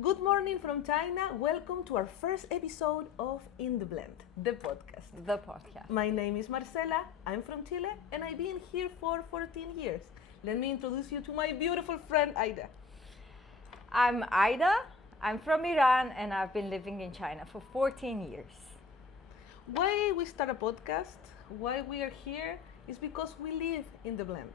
Good morning from China. Welcome to our first episode of In the Blend, the podcast. The podcast. My name is Marcela. I'm from Chile and I've been here for 14 years. Let me introduce you to my beautiful friend Aida. I'm Aida. I'm from Iran and I've been living in China for 14 years. Why we start a podcast, why we are here, is because we live in the blend.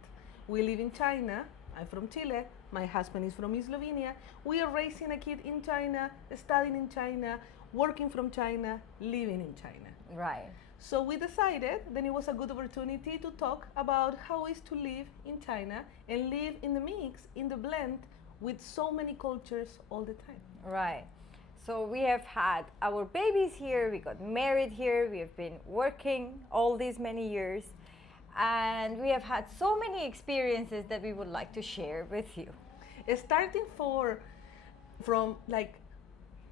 We live in China. I'm from Chile. My husband is from Slovenia. We are raising a kid in China, studying in China, working from China, living in China. Right. So we decided then it was a good opportunity to talk about how it is to live in China and live in the mix, in the blend, with so many cultures all the time. Right. So we have had our babies here, we got married here, we have been working all these many years, and we have had so many experiences that we would like to share with you. Starting from like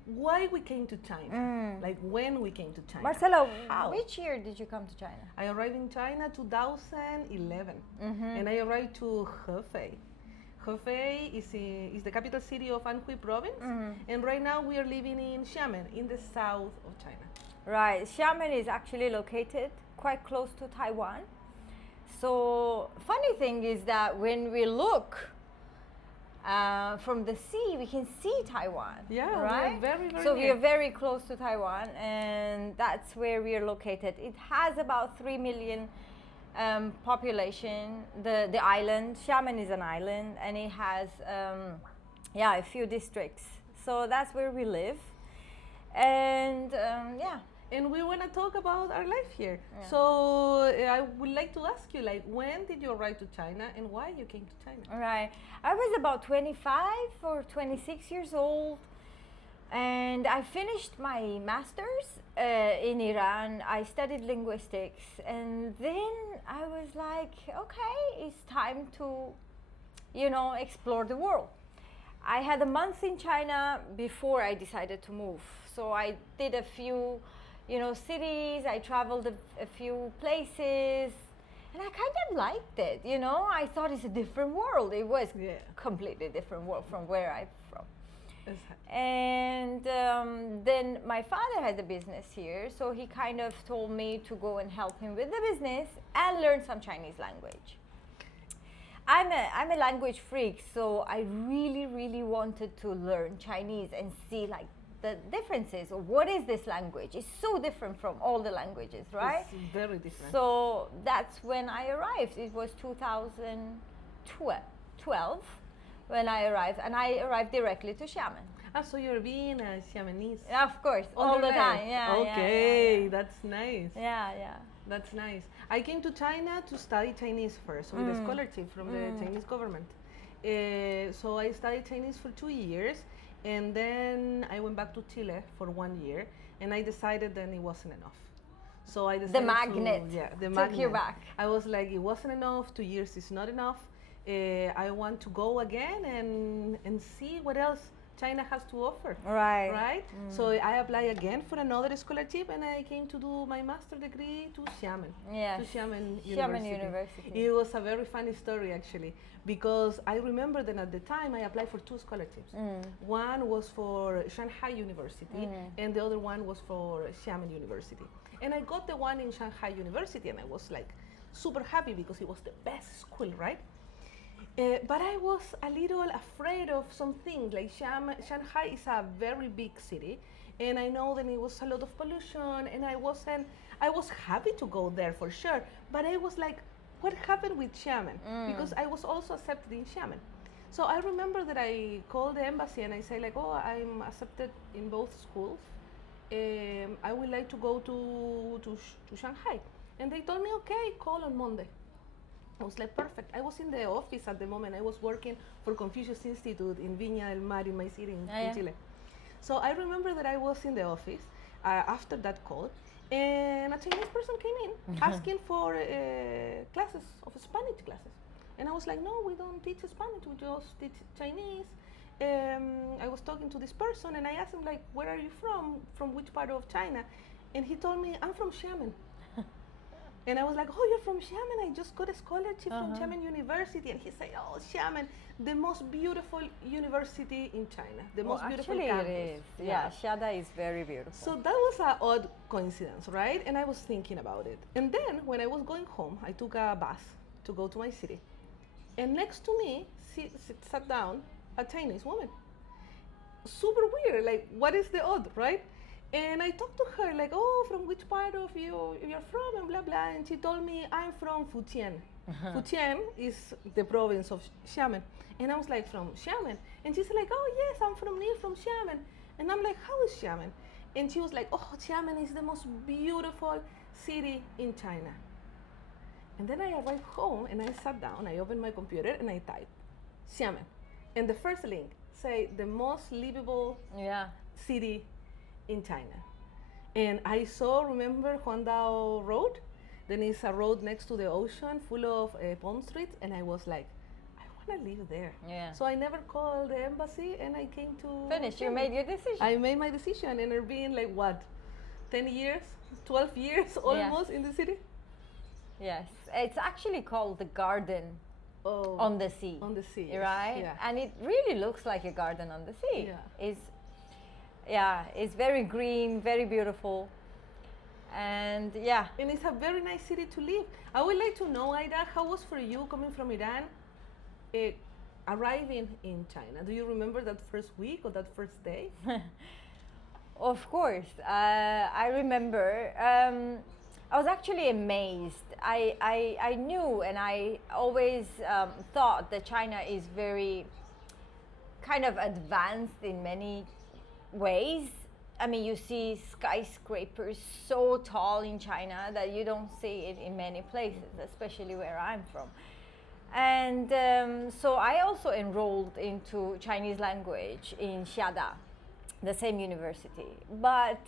why we came to China, like when we came to China. Marcela, How? which year did you come to China? I arrived in China 2011, and I arrived to Hefei. Hefei is the capital city of Anhui province, and right now we are living in Xiamen, in the south of China. Right. Xiamen is actually located quite close to Taiwan. So funny thing is that when we look from the sea, we can see Taiwan. Yeah, right. we are very, very so near. we are very close to Taiwan, and that's where we are located. It has about 3 million population. The island Xiamen is an island, and it has a few districts. So that's where we live, and And we want to talk about our life here. Yeah. So I would like to ask you, like, when did you arrive to China and why you came to China? All right. I was about 25 or 26 years old, and I finished my master's in Iran. I studied linguistics, and then I was like, okay, it's time to, explore the world. I had a month in China before I decided to move. So I did a few, cities. I traveled a few places, and I kind of liked it. I thought it's a different world. It was Yeah. completely different world from where I'm from. Exactly. And then my father has a business here, so he kind of told me to go and help him with the business and learn some Chinese language. I'm a language freak, so I really, really wanted to learn Chinese and see like the differences. What is this language? It's so different from all the languages, right? It's very different. So that's when I arrived. It was 2012 when I arrived, and I arrived directly to Xiamen. So you're being a Xiamenese. Of course, all all your the life? time. Yeah. Okay, that's nice. Yeah. That's nice. I came to China to study Chinese first with a scholarship from the Chinese government. So I studied Chinese for 2 years, and then I went back to Chile for 1 year, and I decided then it wasn't enough. So I decided magnet the took you back. I was like, it wasn't enough. 2 years is not enough. I want to go again and see what else China has to offer. Right. So I applied again for another scholarship, and I came to do my master degree to Xiamen. Yes. To Xiamen Xiamen University. University. It was a very funny story actually, because I remember that at the time I applied for 2 scholarships. One was for Shanghai University, and the other one was for Xiamen University. And I got the one in Shanghai University, and I was like super happy because it was the best school, right? But I was a little afraid of some things. Like Shanghai is a very big city, and I know that it was a lot of pollution, and I was happy to go there for sure, but I was like, what happened with Xiamen? Because I was also accepted in Xiamen. So I remember that I called the embassy and I said like, oh, I'm accepted in both schools. I would like to go to Shanghai. And they told me, okay, call on Monday. I was like, perfect. I was in the office at the moment. I was working for Confucius Institute in Viña del Mar in my city in Chile. So I remember that I was in the office after that call, and a Chinese person came in asking for classes of Spanish classes. And I was like, no, we don't teach Spanish, we just teach Chinese. I was talking to this person, and I asked him like, where are you from which part of China? And he told me, I'm from Xiamen. And I was like, oh, you're from Xiamen. I just got a scholarship from Xiamen University. And he said, oh, Xiamen, the most beautiful university in China, the most beautiful actually campus. it is. Yeah, Xiada is very beautiful. So that was an odd coincidence, right? And I was thinking about it. And then when I was going home, I took a bus to go to my city. And next to me sat down a Chinese woman. Super weird, like what is the odd, right? And I talked to her like, oh, from which part of you're from and blah, blah. And she told me, I'm from Fujian. Fujian is the province of Xiamen. And I was like, from Xiamen? And she's like, oh, yes, I'm from Xiamen. And I'm like, how is Xiamen? And she was like, oh, Xiamen is the most beautiful city in China. And then I arrived home and I sat down, I opened my computer and I typed Xiamen. And the first link say the most livable city in China. And I saw, remember Huangdao Road? Then it's a road next to the ocean full of palm streets. And I was like, I want to live there. Yeah. So I never called the embassy and I came to Finish, you Xiamen. made your decision. I made my decision and it's been like what, 10 years, 12 years almost in the city? Yes, it's actually called the Garden on the Sea. On the sea, right? Yeah. And it really looks like a garden on the sea. Yeah. It's very green, very beautiful, and And it's a very nice city to live. I would like to know, Aida, how was for you coming from Iran, arriving in China? Do you remember that first week or that first day? Of course, I remember. I was actually amazed. I knew and I always thought that China is very kind of advanced in many ways. I mean, you see skyscrapers so tall in China that you don't see it in many places, especially where I'm from. And so I also enrolled into Chinese language in Xiada, the same university. But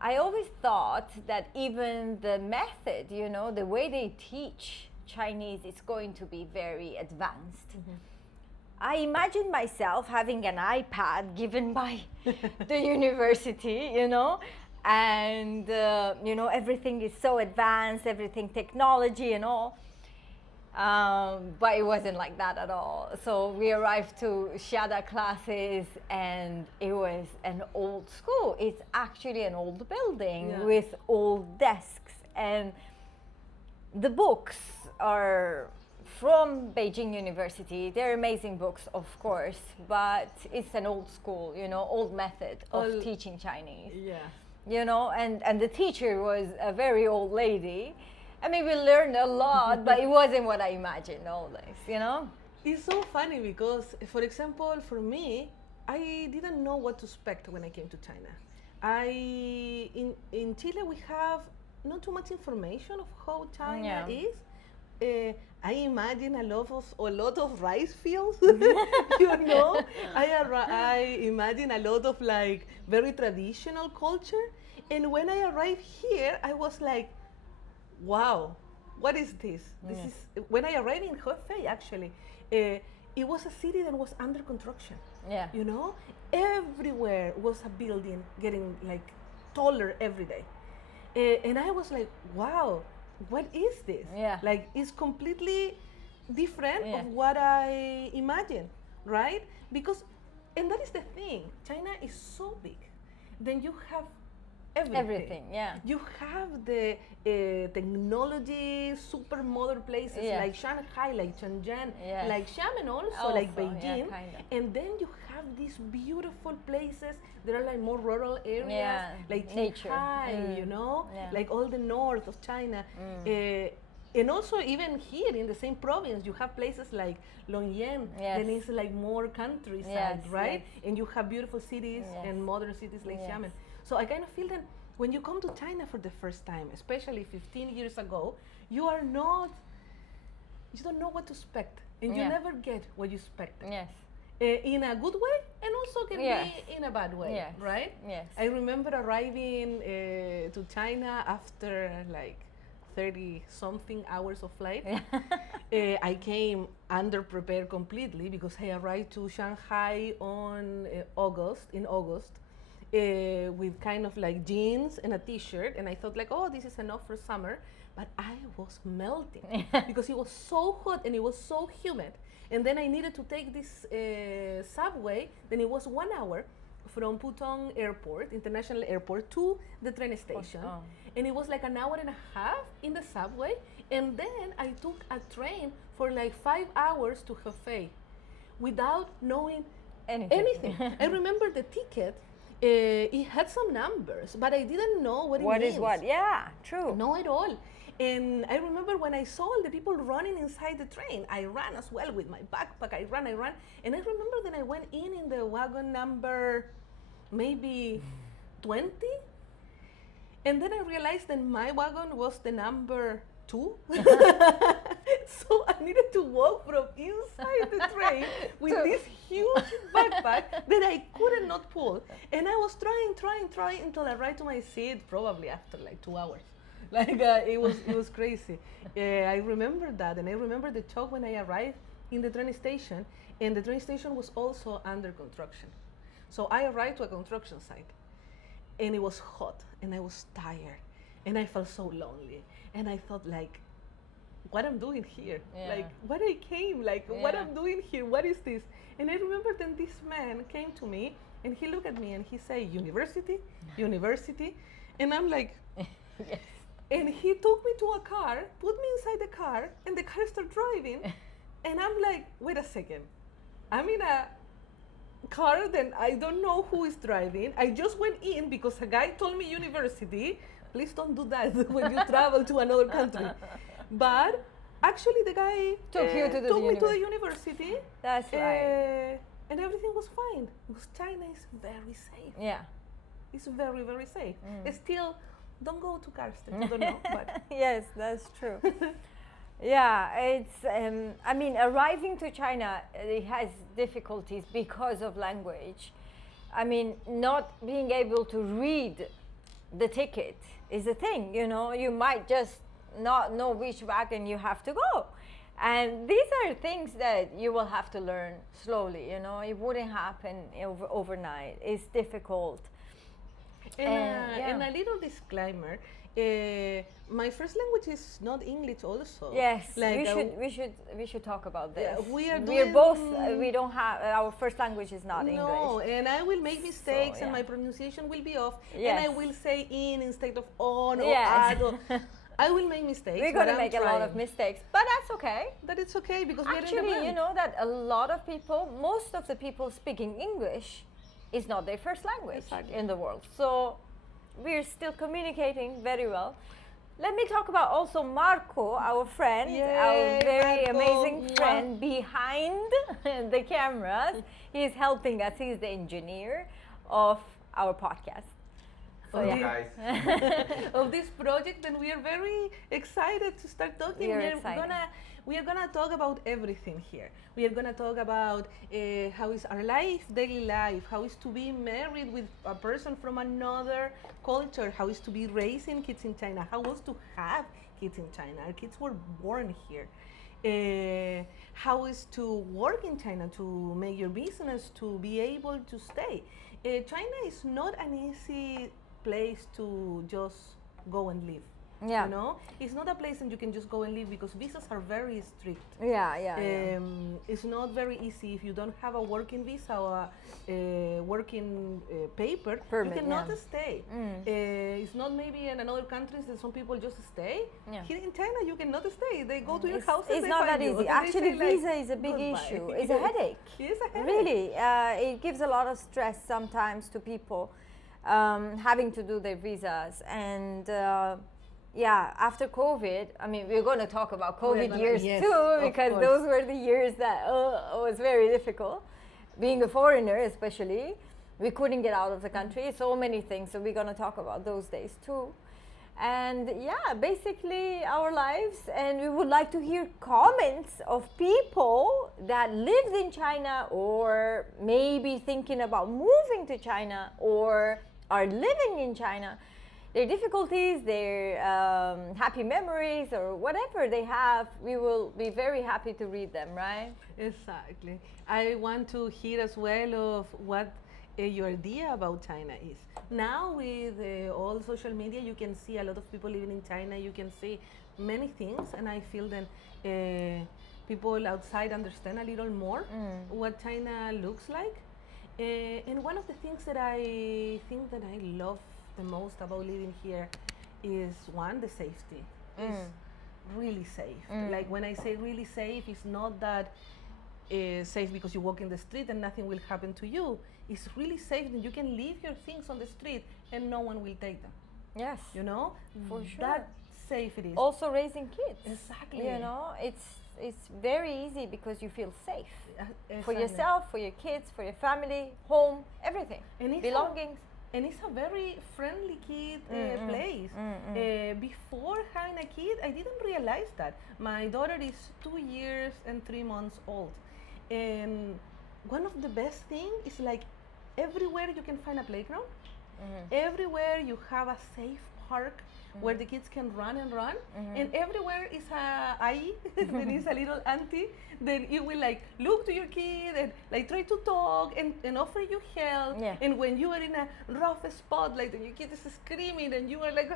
I always thought that even the method, the way they teach Chinese is going to be very advanced. I imagined myself having an iPad given by the university, and everything is so advanced, everything technology and all. But it wasn't like that at all. So we arrived to Xiada classes and it was an old school. It's actually an old building with old desks, and the books are from Beijing University. They're amazing books, of course, but it's an old school, old method of teaching Chinese. And the teacher was a very old lady. I mean, we learned a lot, but it wasn't what I imagined always, It's so funny because, for example, for me, I didn't know what to expect when I came to China. In Chile, we have not too much information of how China is. I imagine a lot of rice fields, I imagine a lot of like very traditional culture. And when I arrived here, I was like, wow, what is this? This is when I arrived in Hefei, actually. It was a city that was under construction. Everywhere was a building getting like taller every day. And I was like, wow, what is this? Like, it's completely different of what I imagined, right? Because, and that is the thing, China is so big. Then you have everything. You have the technology, super modern places like Shanghai, like Shenzhen, like Xiamen also, like Beijing. And then you have these beautiful places that are like more rural areas, like nature, Shanghai, like all the north of China. And also even here in the same province, you have places like Longyan, then it's like more countryside, right? And you have beautiful cities and modern cities like Xiamen. So I kind of feel that when you come to China for the first time, especially 15 years ago, you don't know what to expect. And you never get what you expect. In a good way, and also can be in a bad way, right? I remember arriving to China after like 30-something hours of flight. I came underprepared completely because I arrived to Shanghai in August. with kind of like jeans and a t-shirt, and I thought like, oh, this is enough for summer, but I was melting because it was so hot and it was so humid. And then I needed to take this subway. Then it was 1 hour from Pudong Airport, International Airport, to the train station. Oh. And it was like an hour and a half in the subway. And then I took a train for like 5 hours to Hefei without knowing anything. I remember the ticket, it had some numbers, but I didn't know what it means. What is what? Yeah, true. No at all. And I remember when I saw all the people running inside the train, I ran as well with my backpack. I ran. And I remember that I went in the wagon number maybe 20. And then I realized that my wagon was the number 2. So I needed to walk from inside the train with this huge backpack that I could not pull. And I was trying until I arrived to my seat, probably after like 2 hours. Like it was crazy. I remember that, and I remember the shock when I arrived in the train station, and the train station was also under construction. So I arrived to a construction site, and it was hot, and I was tired, and I felt so lonely, and I thought like, what I'm doing here? Yeah. Like, what I came, like, what I'm doing here? What is this? And I remember then this man came to me, and he looked at me, and he said, university, and I'm like, Yes. And he took me to a car, put me inside the car, and the car started driving. And I'm like, wait a second. I'm in a car that I don't know who is driving. I just went in because a guy told me university. Please don't do that when you travel to another country. But actually the guy Took you to the took me to the university. That's right. And everything was fine. Because China is very safe. Yeah. It's very, very safe. Still, don't go to cars that you don't know. But Yes, that's true. Yeah, it's, I mean, arriving to China, it has difficulties because of language. I mean, not being able to read the ticket is a thing, you know, you might just not know which wagon you have to go. And these are things that you will have to learn slowly, you know, it wouldn't happen overnight. It's difficult. And a little disclaimer, my first language is not English also. Yes, like we should talk about this. We're both we don't have our first language is not English. No, and I will make mistakes, yeah. and my pronunciation will be off, Yes. and I will say in instead of on or Yes. ad. Or I will make mistakes. We're going to make a lot of mistakes, but that's okay. That it's okay because we're in the Actually, band. you know that a lot of people, most of the people speaking English is not their first language in the world. So we're still communicating very well. Let me talk about also Marco, our friend, our very Marco. amazing friend behind the cameras. He's helping us. He's the engineer of our podcast. So, Hello, yeah. guys. Of this project, and we are very excited to start talking. We are excited. We are gonna talk about everything here. We are gonna talk about how is our life, daily life, how is to be married with a person from another culture, how is to be raising kids in China, how was to have kids in China. Our kids were born here. How is to work in China, to make your business, to be able to stay. China is not an easy place to just go and live. Yeah. You know, it's not a place that you can just go and live because visas are very strict. Yeah. It's not very easy if you don't have a working visa or a working paper. Permit, you cannot yeah. stay. It's not maybe in another countries that some people just stay. Yeah. Here in China, you cannot stay. They go to your house. It's and they not find that you. easy. And they Actually, say, like, visa is a big goodbye. issue. It's a headache. It is a headache. Really, it gives a lot of stress sometimes to people having to do their visas. And yeah, after COVID, I mean, we're going to talk about COVID years yes, too, of because course. those were the years that was very difficult. Being a foreigner, especially, we couldn't get out of the country. So many things. So we're going to talk about those days too. And yeah, basically our lives. And we would like to hear comments of people that lived in China or maybe thinking about moving to China or are living in China. Their difficulties, their happy memories, or whatever they have, we will be very happy to read them, right? Exactly. I want to hear as well of what your idea about China is. Now with all social media, you can see a lot of people living in China. You can see many things, and I feel that people outside understand a little more what China looks like. And one of the things that I think that I love the most about living here is one, the safety. It's really safe. Like when I say really safe, it's not that safe because you walk in the street and nothing will happen to you. It's really safe that you can leave your things on the street and no one will take them. Yes. You know, For sure. that safe it is. Also raising kids. Exactly. You know, it's very easy because you feel safe for Exactly. yourself, for your kids, for your family, home, everything, And it's belongings. And it's a very friendly kid place. Before having a kid, I didn't realize that. My daughter is 2 years and 3 months old. And one of the best things is like everywhere you can find a playground. Everywhere you have a safe park where the kids can run and run. And everywhere is a ayi, there is a little auntie that it will like look to your kid and like try to talk and offer you help. Yeah. And when you are in a rough spot, like when your kid is screaming and you are like,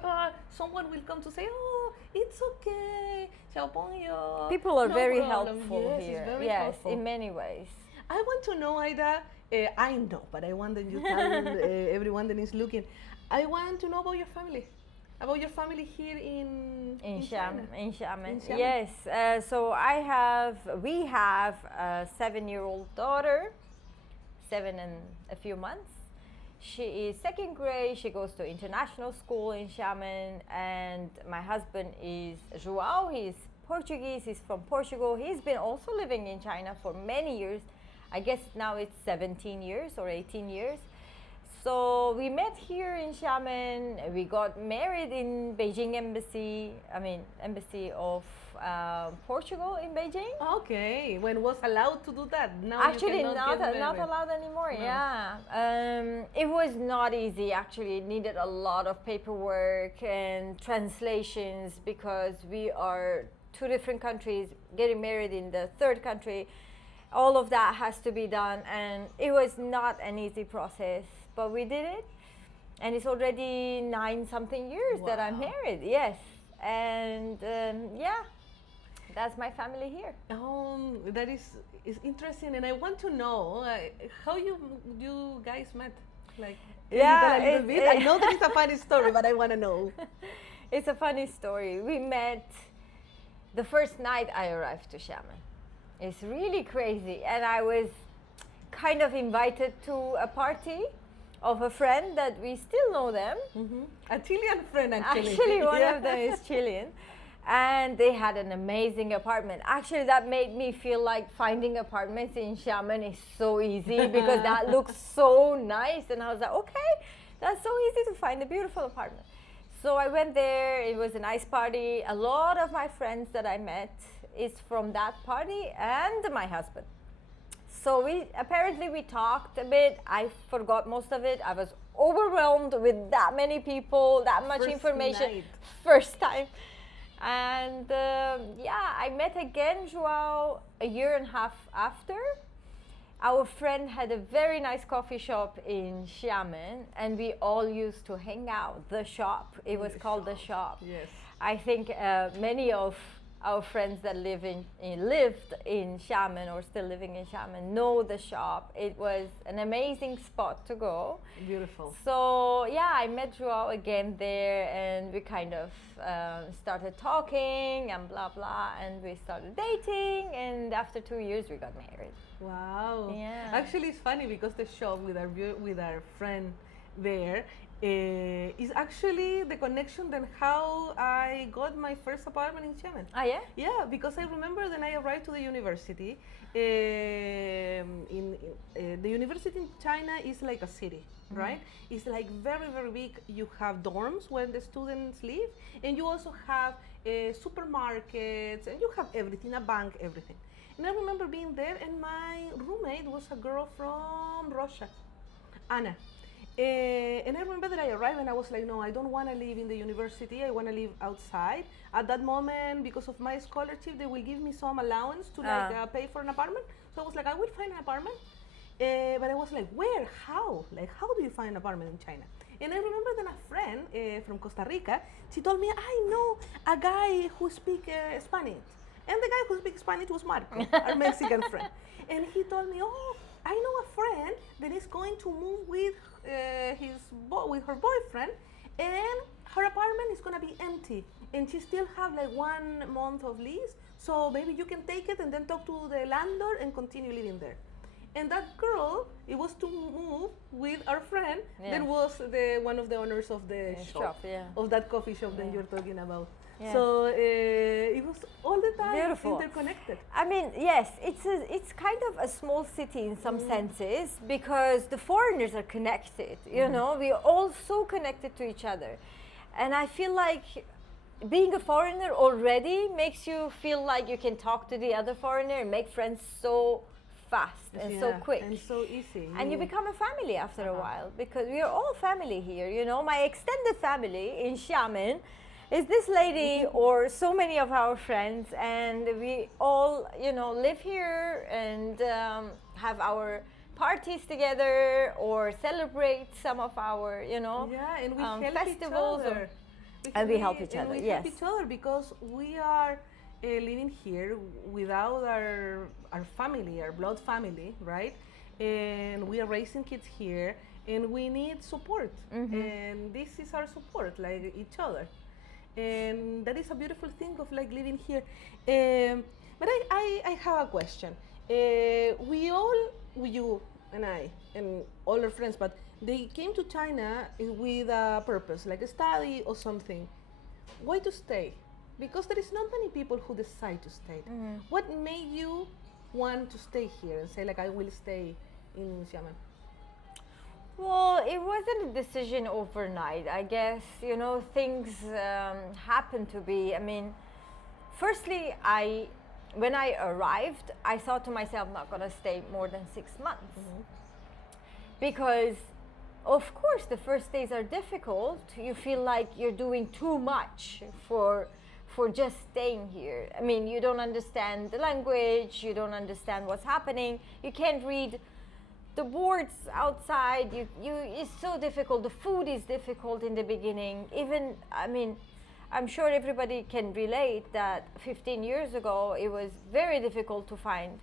someone will come to say, oh, it's okay, xiaopongyou. People are no very problem." helpful Yes, here. it's very Yes, helpful. in many ways. I want to know, Aida, I know, but I want that you tell everyone that is looking. I want to know about your family. About your family here in China. In Xiamen. In Xiamen. Yes. So we have a 7-year-old daughter, 7 and a few months. She is second grade. She goes to international school in Xiamen, and my husband is João. He's Portuguese. He's from Portugal. He's been also living in China for many years. I guess now it's 17 years or 18 years. So we met here in Xiamen. We got married in Beijing embassy of Portugal in Beijing. Okay, when was allowed to do that? Now Actually, you cannot get not married. allowed anymore. No. Yeah, it was not easy. Actually, it needed a lot of paperwork and translations because we are two different countries getting married in the third country. All of that has to be done, and it was not an easy process, but we did it. And it's already 9-something years that I'm Wow. married. Yes, and yeah, that's my family here. That is interesting, and I want to know how you guys met. Like, can Yeah, you tell a little it- bit? I know that it's a funny story, but I want to know. It's a funny story. We met the first night I arrived to Xiamen. It's really crazy. And I was kind of invited to a party of a friend that we still know them. A Chilean friend, actually. Actually, one Yeah. of them is Chilean. And they had an amazing apartment. Actually, that made me feel like finding apartments in Xiamen is so easy because that looks so nice. And I was like, okay, that's so easy to find a beautiful apartment. So I went there. It was a nice party. A lot of my friends that I met is from that party, and my husband. So we talked a bit. I forgot most of it. I was overwhelmed with that many people, that much First information. night. First time. And yeah, I met again João a year and a half after. Our friend had a very nice coffee shop in Xiamen, and we all used to hang out. The shop. It was called the shop. Yes. I think many of our friends that lived in Xiamen or still living in Xiamen know the shop. It was an amazing spot to go. Beautiful. So yeah, I met João again there, and we kind of started talking and blah blah, and we started dating, and after 2 years we got married. Wow. Yeah. Actually, it's funny because the shop with our friend there is actually the connection then how I got my first apartment in Xiamen. Ah yeah? Yeah, because I remember when I arrived to the university. The university in China is like a city, right? It's like very, very big. You have dorms where the students live, and you also have supermarkets, and you have everything, a bank, everything. And I remember being there, and my roommate was a girl from Russia, Anna. And I remember that I arrived and I was like, no, I don't want to live in the university. I want to live outside. At that moment, because of my scholarship, they will give me some allowance to pay for an apartment. So I was like, I will find an apartment. But I was like, where? How? Like, how do you find an apartment in China? And I remember then a friend from Costa Rica, she told me, I know a guy who speaks Spanish. And the guy who speaks Spanish was Marco, our Mexican friend. And he told me, oh, I know a friend that is going to move with with her boyfriend, and her apartment is gonna be empty, and she still have like 1 month of lease. So maybe you can take it and then talk to the landlord and continue living there. And that girl, it was to move with our friend that was one of the owners of the shop, of that coffee shop that you're talking about. Yeah. So it was all the time interconnected. I mean, yes, it's kind of a small city in some senses, because the foreigners are connected. You know, we're all so connected to each other, and I feel like being a foreigner already makes you feel like you can talk to the other foreigner and make friends so fast and so quick and so easy, and you become a family after a while, because we are all family here. You know, my extended family in Xiamen is this lady or so many of our friends, and we all, you know, live here and have our parties together or celebrate some of our, you know, and we help festivals each other. And we help each other. We help each other because we are living here without our family, our blood family, right? And we are raising kids here, and we need support. And this is our support, like each other. And that is a beautiful thing of like living here. But I have a question. You and I, and all our friends, but they came to China with a purpose, like a study or something. Why to stay? Because there is not many people who decide to stay. What made you want to stay here and say, like, I will stay in Xiamen? Well, it wasn't a decision overnight. I guess, you know, things happen to be. I mean, firstly, when I arrived, I thought to myself, I'm not going to stay more than 6 months. Because, of course, the first days are difficult. You feel like you're doing too much for just staying here. I mean, you don't understand the language, you don't understand what's happening, you can't read the boards outside, it's so difficult. The food is difficult in the beginning. Even, I mean, I'm sure everybody can relate that 15 years ago, it was very difficult to find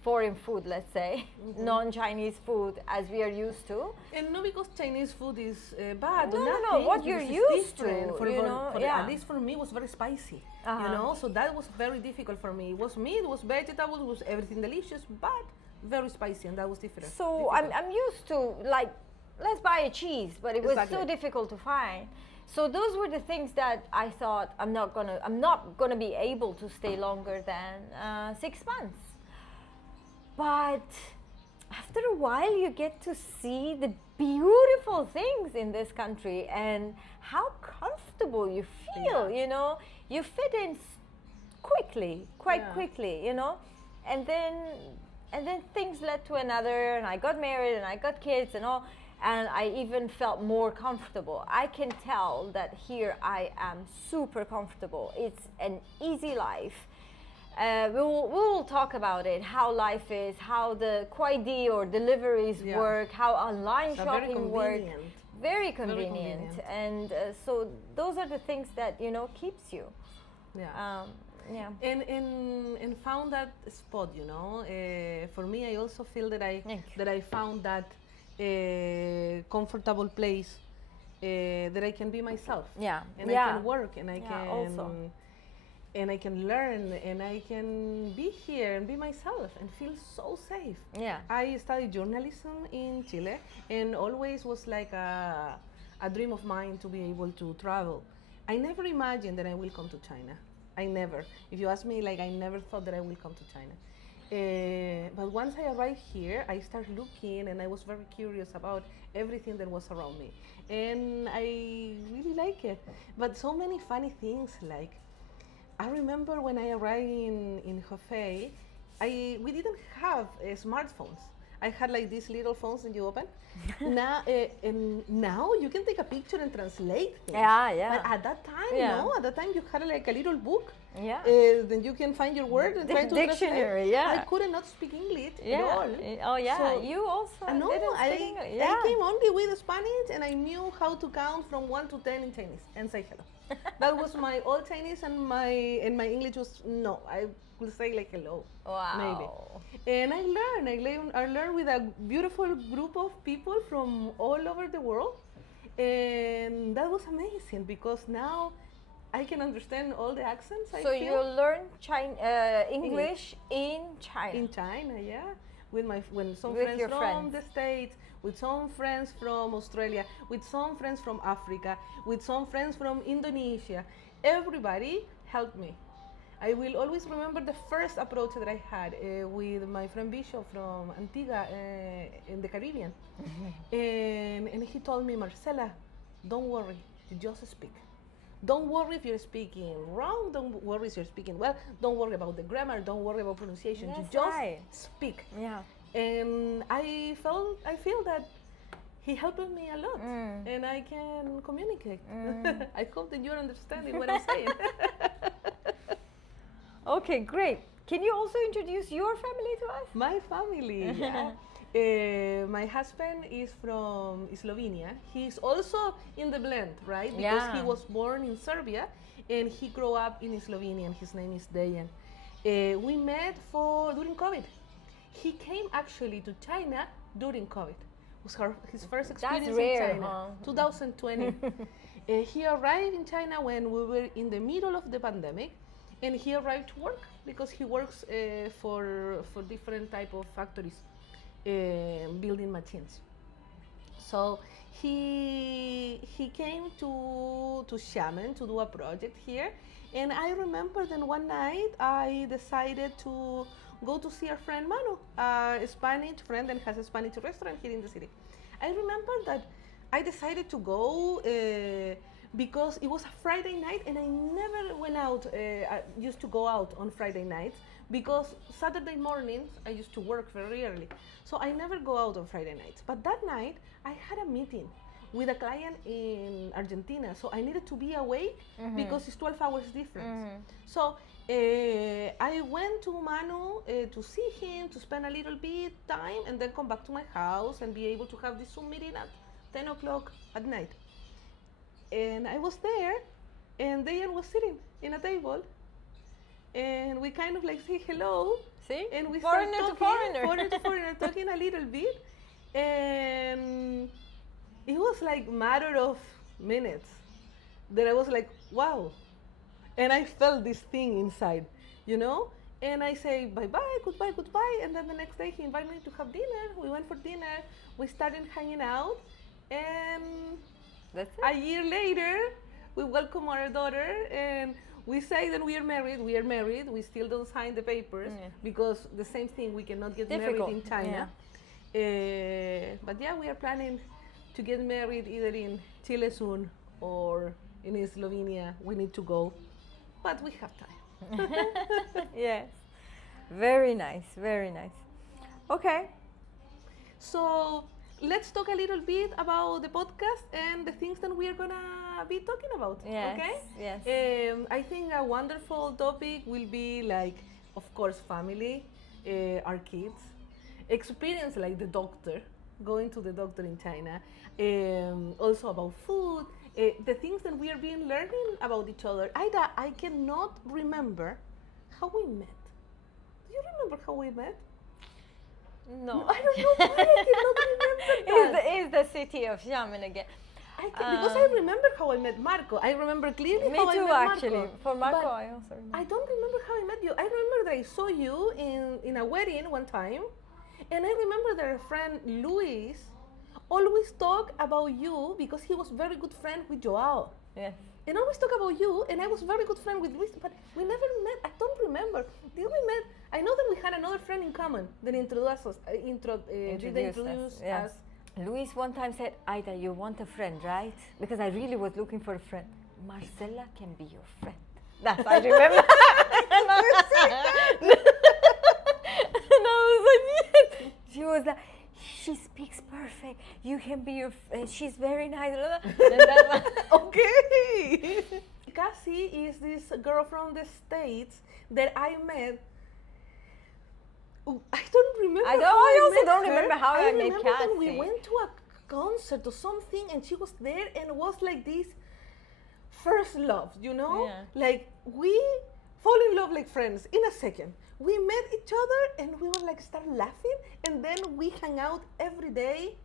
foreign food, let's say, non-Chinese food as we are used to. And not because Chinese food is bad. No, what you're used to, you know, at least for me, it was very spicy, you know, so that was very difficult for me. It was meat, it was vegetables, it was everything delicious, but very spicy, and that was different. So I'm used to, like, let's buy a cheese, but it was so difficult to find. So those were the things that I thought I'm not gonna be able to stay longer than 6 months. But after a while, you get to see the beautiful things in this country and how comfortable you feel. You know, you fit in quite quickly, you know, and then things led to another, and I got married and I got kids and all, and I even felt more comfortable. I can tell that here I am super comfortable. It's an easy life. We will talk about it, how life is, how the kuaidi or deliveries work, how online shopping works. Very convenient. And so those are the things that, you know, keeps you. And found that spot, you know. For me, I also feel that I found that comfortable place that I can be myself. And I can work, and I can also. And I can learn, and I can be here and be myself and feel so safe. I studied journalism in Chile, and always was like a dream of mine to be able to travel. I never imagined that I will come to China. I never. If you ask me, like, I never thought that I will come to China. But once I arrived here, I started looking, and I was very curious about everything that was around me. And I really like it. But so many funny things, like, I remember when I arrived in Hefei, we didn't have smartphones. I had like these little phones that you open. And now you can take a picture and translate things. Yeah. But at that time, Yeah. no. At that time, you had like a little book. Yeah. Then you can find your word and try to Dictionary, translate. yeah. I couldn't not speak English Yeah. at all. Oh, yeah. So, You also no, didn't speak English. Yeah. I came only with Spanish, and I knew how to count from 1 to 10 in Chinese and say hello. That was my old Chinese, and my English was no. I would say like hello, Wow. maybe. And I learned with a beautiful group of people from all over the world, and that was amazing because now I can understand all the accents. So I you feel learned English in China. in China, yeah, with some With friends your from friends. the States, with some friends from Australia, with some friends from Africa, with some friends from Indonesia. Everybody helped me. I will always remember the first approach that I had with my friend Bishop from Antigua in the Caribbean. And he told me, Marcela, don't worry, you just speak. Don't worry if you're speaking wrong, don't worry if you're speaking well, don't worry about the grammar, don't worry about pronunciation, you That's just right. speak. Yeah. And I feel that he helped me a lot, and I can communicate. I hope that you're understanding what I'm saying. Okay, great. Can you also introduce your family to us? My family, yeah. My husband is from Slovenia. He's also in the blend, right? Because Yeah. he was born in Serbia and he grew up in Slovenia, and his name is Dejan. We met during COVID. He came actually to China during COVID. It was his first experience rare, in China, huh? 2020. He arrived in China when we were in the middle of the pandemic, and he arrived to work because he works for different type of factories, building machines. So he came to Xiamen to do a project here, and I remember then one night I decided to go to see our friend Manu, a Spanish friend that has a Spanish restaurant here in the city. I remember that I decided to go because it was a Friday night, and I never went out. I used to go out on Friday nights because Saturday mornings I used to work very early. So I never go out on Friday nights. But that night I had a meeting with a client in Argentina. So I needed to be awake because it's 12 hours difference. So I went to Manu to see him, to spend a little bit time, and then come back to my house and be able to have this Zoom meeting at 10 o'clock at night. And I was there, and Dayan was sitting in a table, and we kind of like say hello. See? And we Foreigner start to talking, foreigner. foreigner to foreigner, talking a little bit, and it was like matter of minutes that I was like, wow, and I felt this thing inside, you know. And I say bye bye, goodbye, and then the next day he invited me to have dinner. We went for dinner. We started hanging out, and That's it. a year later, we welcome our daughter, and we say that we are married. We are married. We still don't sign the papers because the same thing, we cannot get married in China. But yeah, we are planning to get married either in Chile soon or in Slovenia. We need to go, but we have time. Yes. Very nice, very nice. Okay. So let's talk a little bit about the podcast and the things that we are gonna be talking about. Yes, Okay. yes. I think a wonderful topic will be like, of course, family, our kids, experience like the doctor, going to the doctor in China, also about food, the things that we are being learning about each other. Ida, I cannot remember how we met. Do you remember how we met? No. I don't know why I cannot remember that. Is the city of Xiamen again. Because I remember how I met Marco. I remember clearly Me how I too, met actually. Marco. For Marco, But I also remember. I don't remember how I met you. I remember that I saw you in a wedding one time, and I remember that our friend Luis always talked about you because he was very good friend with Joao. Yes. And always talk about you, and I was very good friend with Luis, but we never met. I don't remember. Did we met? I know that we had another friend in common that introduced us. Introduced yes. us. Luis one time said, Aida, you want a friend, right? Because I really was looking for a friend. Marcela can be your friend. That's I remember. And I was like, yes. She was like, she speaks perfect. You can be she's very nice. And that Okay. Cassie is this girl from the States that I met. I don't remember. I also don't remember how I met remember Cassie. when we went to a concert or something, and she was there, and it was like this first love, you know? Yeah. Like we fall in love like friends in a second. We met each other and we were like start laughing, and then we hang out every day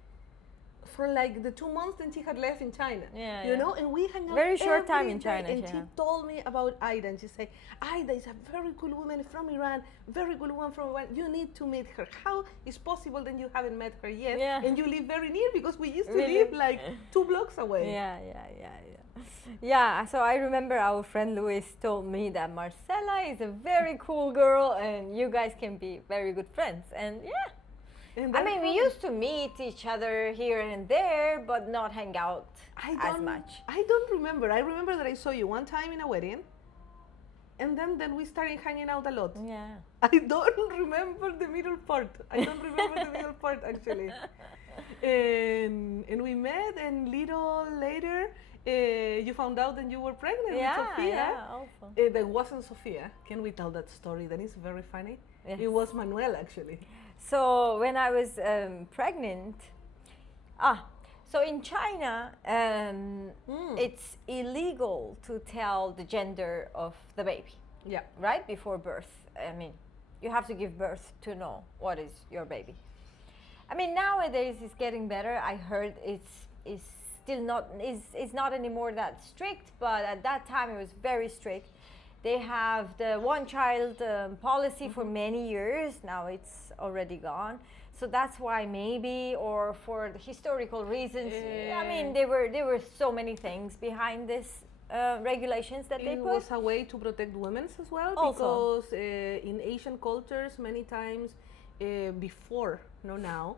for like the 2 months that she had left in China. Yeah, you yeah. know, and we hang out Very short every time in day, China, and yeah. she told me about Aida, and she said, Aida is a very cool woman from Iran, very cool woman from Iran. You need to meet her. How is possible that you haven't met her yet? Yeah. And you live very near, because we used to Really? live like 2 blocks away. Yeah. Yeah, so I remember our friend Luis told me that Marcela is a very cool girl and you guys can be very good friends. And yeah, And I that mean, we happened. used to meet each other here and there, but not hang out as much. I don't remember. I remember that I saw you one time in a wedding, and then we started hanging out a lot. Yeah. I don't remember the middle part. I don't remember the middle part actually. And we met, and little later, you found out that you were pregnant with Sophia. Yeah, also. That wasn't Sophia. Can we tell that story? That is very funny. Yes. It was Manuel actually. So when I was pregnant, so in China, it's illegal to tell the gender of the baby, Yeah. right before birth. I mean, you have to give birth to know what is your baby. I mean, nowadays it's getting better. I heard it's still it's not anymore that strict, but at that time it was very strict. They have the one child policy for many years. Now it's already gone. So that's why maybe, or for the historical reasons, I mean, there were so many things behind this regulations that they It put. was a way to protect women as well, Also. because in Asian cultures, many times before, not now,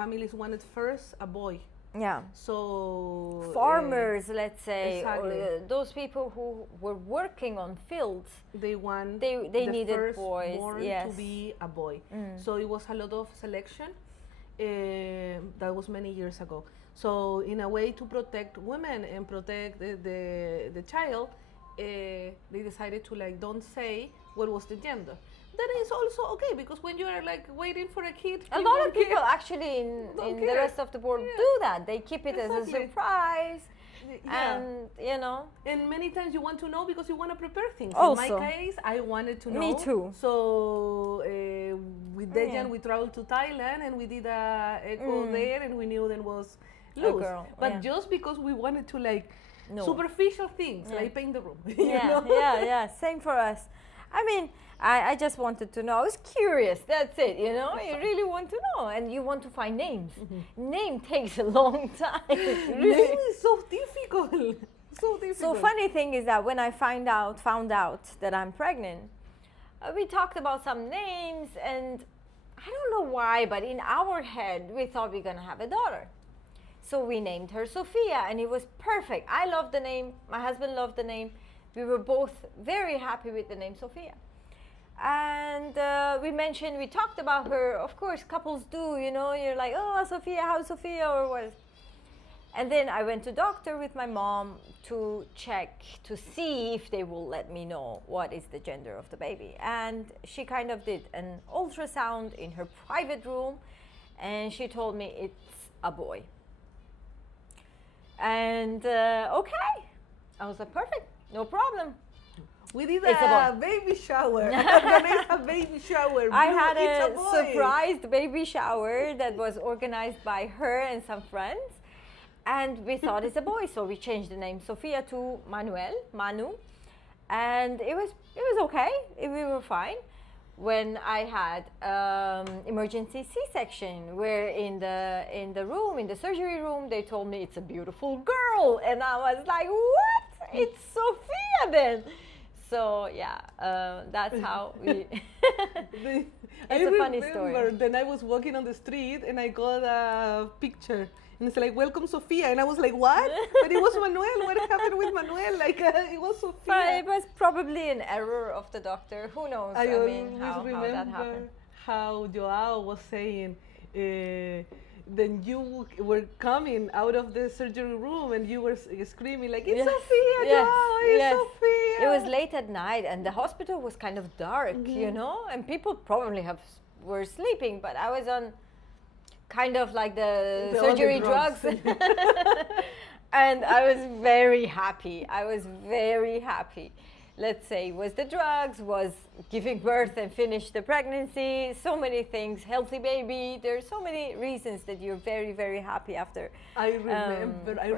families wanted first a boy. Yeah. So Farmers, let's say, exactly. or those people who were working on fields, they want they the needed first boys, born yes. to be a boy. So it was a lot of selection. That was many years ago. So in a way to protect women and protect the child, they decided to like don't say what was the gender. That is also okay, because when you are like waiting for a kid, A you lot don't of people care. actually in the care. rest of the world Yeah. do that. They keep it as a Exactly. surprise, Yeah. and you know. And many times you want to know because you want to prepare things. Also. In my case, I wanted to know. Me too. So with Dejan, Yeah. we traveled to Thailand and we did a echo there, and we knew that was A loose. girl, But yeah. just because we wanted to like No. superficial things, Yeah. like paint the room. you Yeah, know? yeah. Same for us. I mean, I just wanted to know. I was curious. That's it. You know, you really want to know, and you want to find names. Name takes a long time. Really. Name is so difficult. So difficult. So funny thing is that when I found out that I'm pregnant, we talked about some names, and I don't know why, but in our head we thought we're gonna have a daughter. So we named her Sophia, and it was perfect. I loved the name. My husband loved the name. We were both very happy with the name Sophia. And we talked about her. Of course, couples do, you know, you're like, oh, Sophia, how's Sophia, or what? And then I went to doctor with my mom to check, to see if they will let me know what is the gender of the baby. And she kind of did an ultrasound in her private room, and she told me it's a boy. And okay, I was like, perfect, no problem. We did It's a a baby shower. Organized a baby shower. I Blue, had it's a boy. surprised baby shower that was organized by her and some friends, and we thought it's a boy, so we changed the name Sophia to Manu, and it was okay. We were fine. When I had emergency C-section, where in the surgery room, they told me it's a beautiful girl, and I was like, what? It's Sophia then. So yeah, that's how we. It's a funny story. Then I was walking on the street and I got a picture, and it's like, welcome Sophia, and I was like, what? But it was Manuel. What happened with Manuel? Like it was But Sophia. it was probably an error of the doctor. Who knows? I I mean, always how that remember happened. how Joao was saying, then you were coming out of the surgery room and you were screaming like, "It's Yes. Sophia! Yes. No, it's Yes. Sophia!" It was late at night, and the hospital was kind of dark, you know, and people probably were sleeping, but I was on kind of like the all the surgery drugs. drugs. And I was very happy. I was very happy. Let's say, was the drugs, was giving birth and finish the pregnancy, so many things, healthy baby. There's so many reasons that you're very, very happy after. I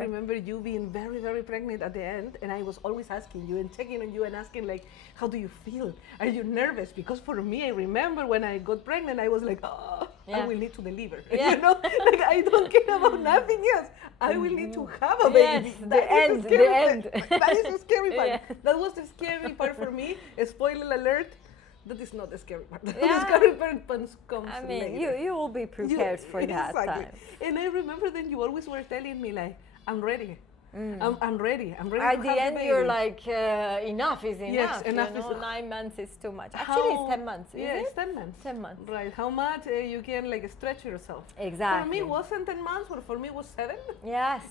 remember you being very, very pregnant at the end, and I was always asking you and checking on you and asking like, how do you feel? Are you nervous? Because for me, I remember when I got pregnant, I was like, oh, I will need to deliver. Yeah. You know, like I don't care about nothing else. I will need to have a baby. Yes, That the is end, scary the end. part. That is the scary part. Yeah. That was the scary part for me. Spoiler alert. That is not the scary part. Yeah. The scary part comes I mean, later. you will be prepared for that Exactly. time. And I remember then you always were telling me like, I'm ready. I'm ready. I'm ready. At to the have end, the you're baby. like, enough is enough. Yes, enough you know? is- 9 months is too much. Actually, it's 10 months, is yeah, it? it's 10 months. 10 months. Right. How much you can like stretch yourself. Exactly. For me, it wasn't 10 months, but for me, it was 7. Yes.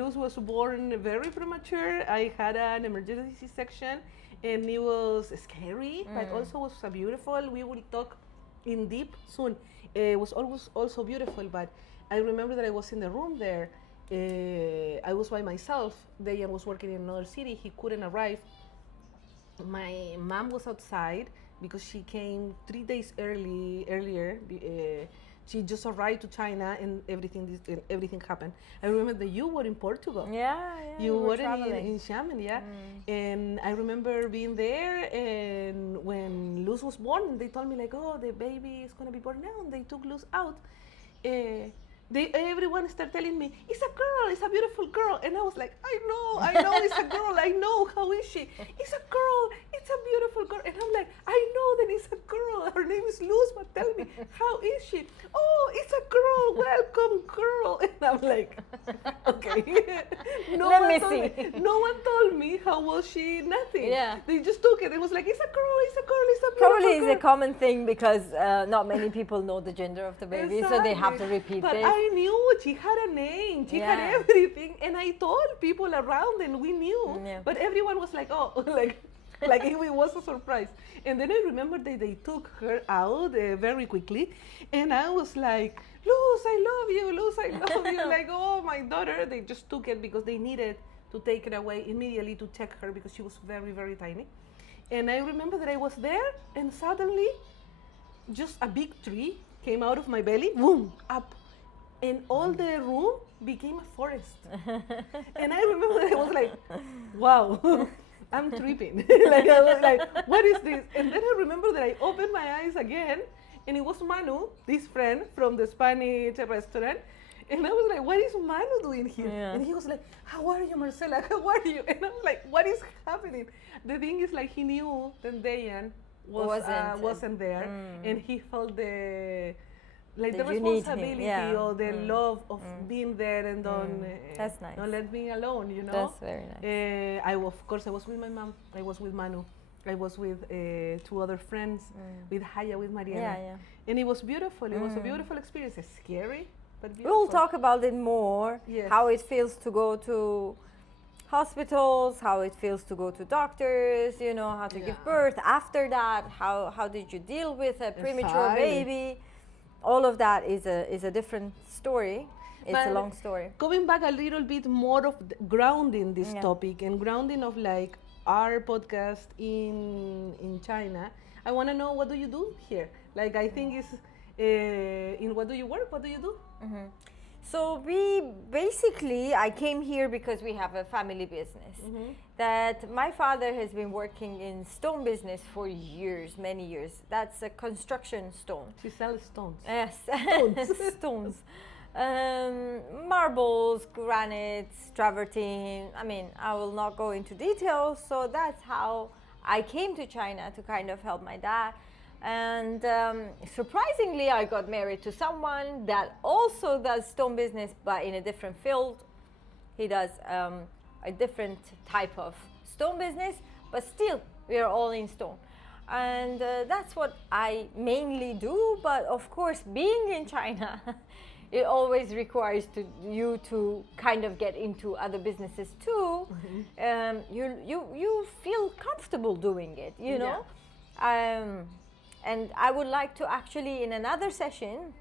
Luz was born very premature. I had an emergency C-section, and it was scary, but also was beautiful. We will talk in deep soon. It was always also beautiful, but I remember that I was in the room there. I was by myself. Dayan was working in another city. He couldn't arrive. My mom was outside because she came 3 days earlier. She just arrived to China, and everything happened. I remember that you were in Portugal. Yeah. You we were weren't traveling. in Xiamen, yeah. And I remember being there, and when Luz was born, they told me like, oh, the baby is gonna be born now, and they took Luz out. Everyone started telling me, it's a girl, it's a beautiful girl. And I was like, I know it's a girl, I know, how is she? It's a girl, it's a beautiful girl. And I'm like, I know that it's a girl, her name is Luz, but tell me, how is she? Oh, it's a girl, welcome girl. And I'm like, okay. Let me see. No one told me how was she, nothing. Yeah. They just took it. It was like, it's a girl, it's a girl, it's a beautiful Probably girl. is a common thing because not many people know the gender of the baby, so they have to repeat but this. I knew she had a name, she had Yeah. everything, and I told people around, and we knew. Yeah. But everyone was like, oh, like it was a surprise. And then I remember they took her out very quickly, and I was like, Luz, I love you, Luz, I love you. Like, oh, my daughter. They just took it because they needed to take it away immediately to check her because she was very, very tiny. And I remember that I was there, and suddenly, just a big tree came out of my belly, boom, up. And all the room became a forest. And I remember that I was like, wow, I'm tripping. Like, I was like, what is this? And then I remember that I opened my eyes again, and it was Manu, this friend from the Spanish restaurant. And I was like, what is Manu doing here? Yeah. And he was like, how are you, Marcela? How are you? And I'm like, what is happening? The thing is, like, he knew that Dayan wasn't there, and he felt the responsibility or the love of being there and That's nice. don't let me alone, you know. That's very nice. Of course, I was with my mom. I was with Manu. I was with 2 other friends, with Haya, with Mariana. Yeah. And it was beautiful. It was a beautiful experience. It's scary, but beautiful. We'll talk about it more, Yes. how it feels to go to hospitals, how it feels to go to doctors, you know, how to give birth. After that, how did you deal with a premature Exactly. baby? All of that is a different story. It's a But long story. Going back a little bit more of grounding this Yeah. topic and grounding of like our podcast in China, I want to know, what do you do here? Like, I think it's in what do you work? What do you do? So I came here because we have a family business. That my father has been working in stone business for years, many years. That's a construction stone. She sells stones. Yes, Stones. stones. Marbles, granites, travertine. I mean, I will not go into details. So that's how I came to China to kind of help my dad. And surprisingly, I got married to someone that also does stone business, but in a different field. He does a different type of stone business, but still, we are all in stone. And that's what I mainly do. But of course, being in China, it always requires you to kind of get into other businesses too. You feel comfortable doing it, you know. And I would like to actually, in another session,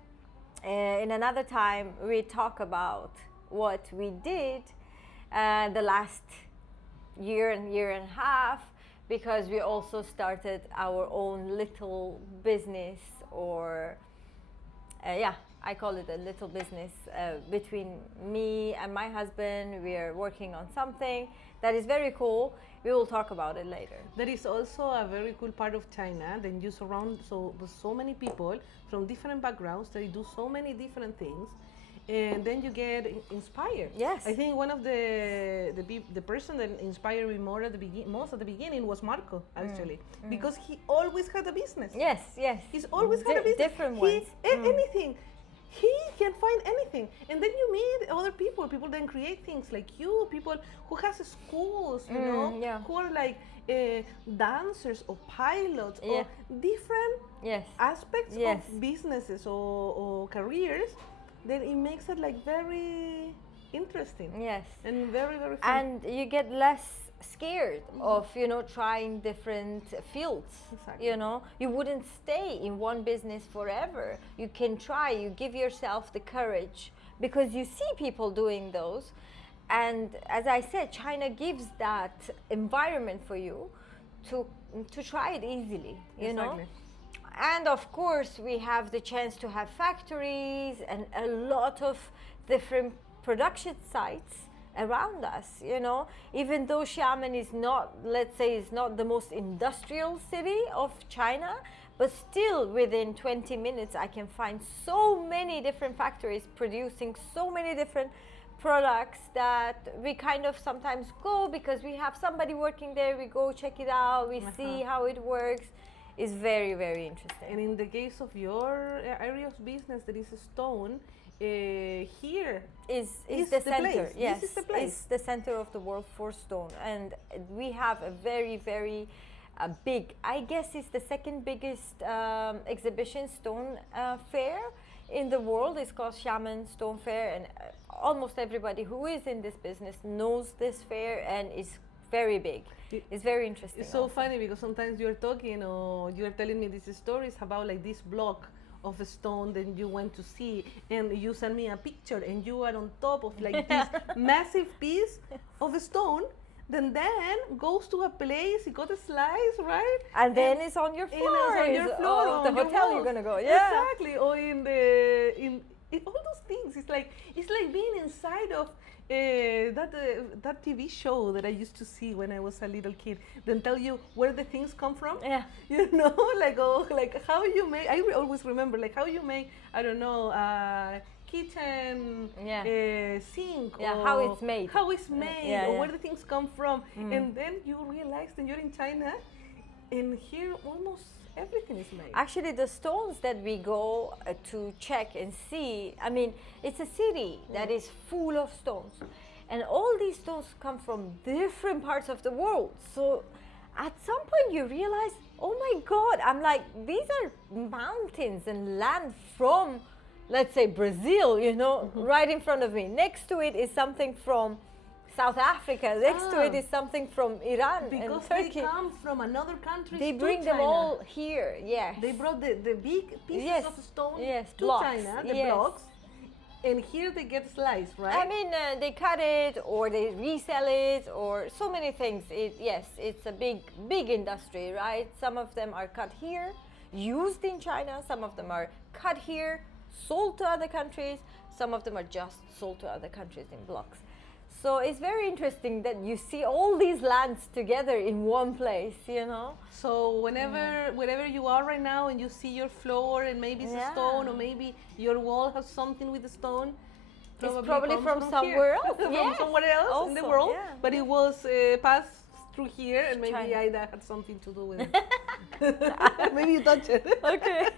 in another time, we talk about what we did the last year and a half, because we also started our own little business, or I call it a little business between me and my husband. We are working on something that is very cool. We will talk about it later. That is also a very cool part of China. Then you surround with so many people from different backgrounds. They do so many different things, and then you get inspired. Yes. I think one of the person that inspired me more at the beginning was Marco, actually, because he always had a business. Yes. He's always had a business. Different ones. Anything. He can find anything, and then you meet other people that create things like you, people who has schools, you know, who are like dancers or pilots or different aspects of businesses or careers. Then it makes it like very interesting. Yes. And very, very fun. And you get less scared of, you know, trying different fields. Exactly. You know, you wouldn't stay in one business forever. You can try, you give yourself the courage, because you see people doing those. And as I said, China gives that environment for you to try it easily, you know. And of course, we have the chance to have factories and a lot of different production sites around us, you know. Even though Xiamen is not, let's say, is not the most industrial city of China, but still within 20 minutes I can find so many different factories producing so many different products that we kind of sometimes go because we have somebody working there. We go check it out, we see how it works. It's very, very interesting. And in the case of your area of business, that is stone, here is the center. Place. Yes, this is the place. It's the center of the world for stone, and we have a very, very big. I guess it's the second biggest exhibition stone fair in the world. It's called Xiamen Stone Fair, and almost everybody who is in this business knows this fair, and it's very big. It's very interesting. It's so funny because sometimes you're talking or you're telling me these stories about like this block of a stone that you went to see, and you send me a picture and you are on top of like this massive piece of a stone, then goes to a place, it got a slice, right? And then it's on your floor. It's on your floor, of the hotel you're gonna go. Yeah, exactly. Or in all those things. It's like being inside of that TV show that I used to see when I was a little kid. Then tell you where the things come from. Yeah. You know, like how you make. I always remember like how you make. I don't know. Kitchen sink. Yeah. Or how it's made. Or where the things come from. And then you realize that you're in China, and here almost everything is made. Actually, the stones that we go to check and see, I mean, it's a city that is full of stones. And all these stones come from different parts of the world. So at some point you realize, oh my God, I'm like, these are mountains and land from, let's say, Brazil, you know, right in front of me. Next to it is something from South Africa. Next to it is something from Iran because and Turkey. They come from another country. They bring them all here. Yes. They brought the big pieces of stone to blocks. China, the blocks, and here they get sliced, right? I mean, they cut it or they resell it or so many things. It's a big industry, right? Some of them are cut here, used in China. Some of them are cut here, sold to other countries. Some of them are just sold to other countries in blocks. So it's very interesting that you see all these lands together in one place, you know. So wherever you are right now and you see your floor and maybe it's a stone, or maybe your wall has something with the stone, it's probably from somewhere else. From somewhere else also, in the world. Yeah. But it was passed through here, and maybe Aida had something to do with it. Maybe you touch it. Okay.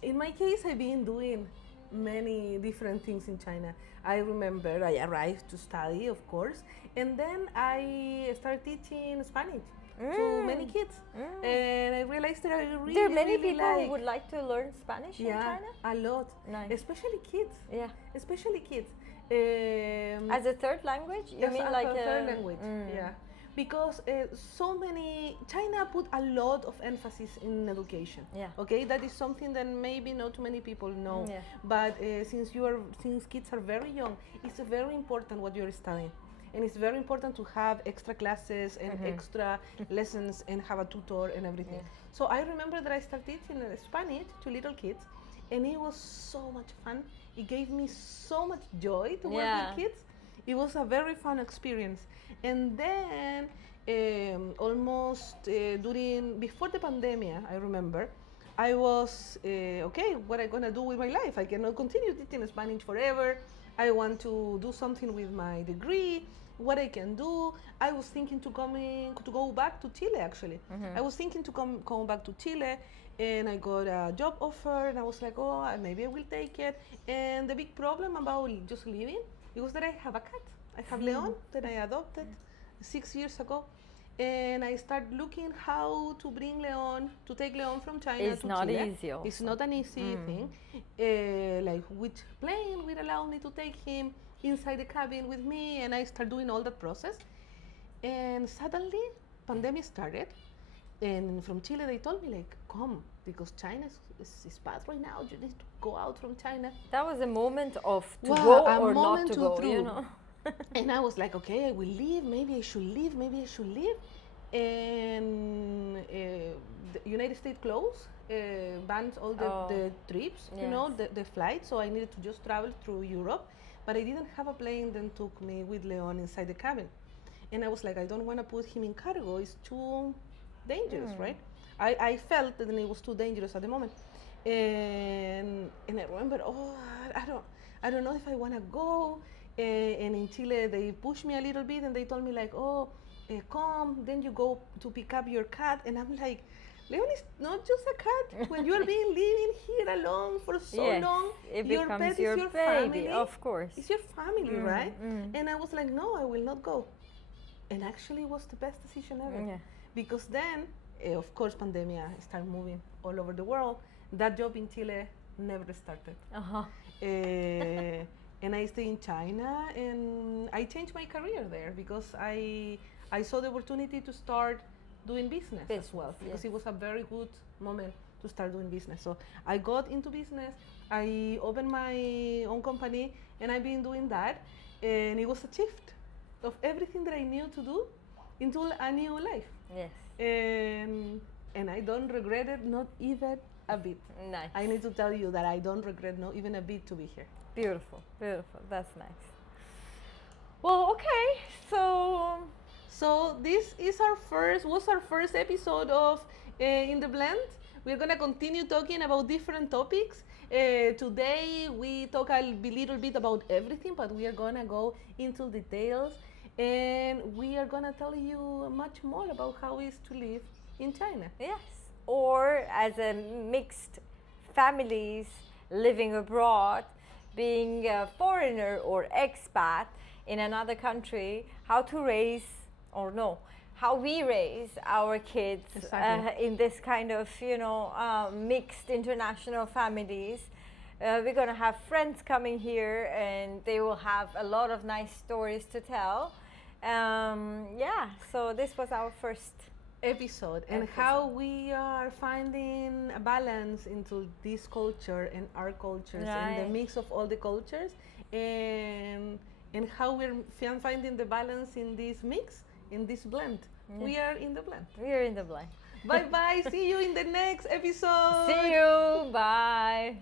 In my case, I've been doing many different things in China. I remember I arrived to study, of course, and then I started teaching Spanish. to many kids. And I realized that I really, There are many really people who would like to learn Spanish in China? a lot. Nice. Especially kids. Yeah. Especially kids. As a third language? You Yes, mean as like a third language? Yeah, because China put a lot of emphasis in education. Yeah. Okay, that is something that maybe not too many people know. Yeah. But since kids are very young, it's very important what you're studying, and it's very important to have extra classes and extra lessons and have a tutor and everything. Yeah. So I remember that I started teaching Spanish to little kids, and it was so much fun. It gave me so much joy to work with kids. It was a very fun experience. And then before the pandemic, I remember, I was, okay, what am I gonna do with my life? I cannot continue teaching Spanish forever. I want to do something with my degree, what I can do. I was thinking to go back to Chile, actually. I was thinking to come back to Chile, and I got a job offer, and I was like, oh, maybe I will take it. And the big problem about just leaving, it was that I have a cat. I have Leon that I adopted 6 years ago. And I started looking how to take Leon from China to Chile. It's not easy also. It's not an easy thing. Like which plane will allow me to take him inside the cabin with me, and I start doing all that process. And suddenly, pandemic started. And from Chile, they told me, like, come, because China is bad right now. You need to go out from China. That was a moment of to Wow, go a or not moment to to go, through. you know. And I was like, okay, I will leave. Maybe I should leave. Maybe I should leave. And the United States closed, banned all the trips, you know, the flights. So I needed to just travel through Europe. But I didn't have a plane that took me with Leon inside the cabin. And I was like, I don't want to put him in cargo. It's too dangerous, right? I felt that it was too dangerous at the moment. And I remember, I don't know if I want to go. And in Chile, they pushed me a little bit, and they told me like, come, then you go to pick up your cat. And I'm like, Leon is not just a cat. When you are being living here alone for so long, your pet is your baby, family. of course. It's your family, right? And I was like, no, I will not go. And actually, it was the best decision ever. Yeah. Because then, of course, pandemic started moving all over the world. That job in Chile never started. And I stayed in China, and I changed my career there because I saw the opportunity to start doing business as well, because it was a very good moment to start doing business. So I got into business, I opened my own company, and I've been doing that. And it was a shift of everything that I knew to do into a new life. Yes. And I don't regret it, not even a bit. Nice. I need to tell you that I don't regret not even a bit to be here. Beautiful, beautiful. That's nice. Well, okay. So this is our first episode of In the Blend. We're gonna continue talking about different topics. Today we talk a little bit about everything, but we are gonna go into details, and we are gonna tell you much more about how it is to live in China. yes, or as a mixed families living abroad, being a foreigner or expat in another country, how we raise our kids in this kind of, mixed international families. We're going to have friends coming here, and they will have a lot of nice stories to tell. So this was our first episode, and how we are finding a balance into this culture and our cultures, and the mix of all the cultures, and how we're finding the balance in this mix, in this blend. We are in the blend. We are in the blend. Bye bye. See you in the next episode. See you. Bye.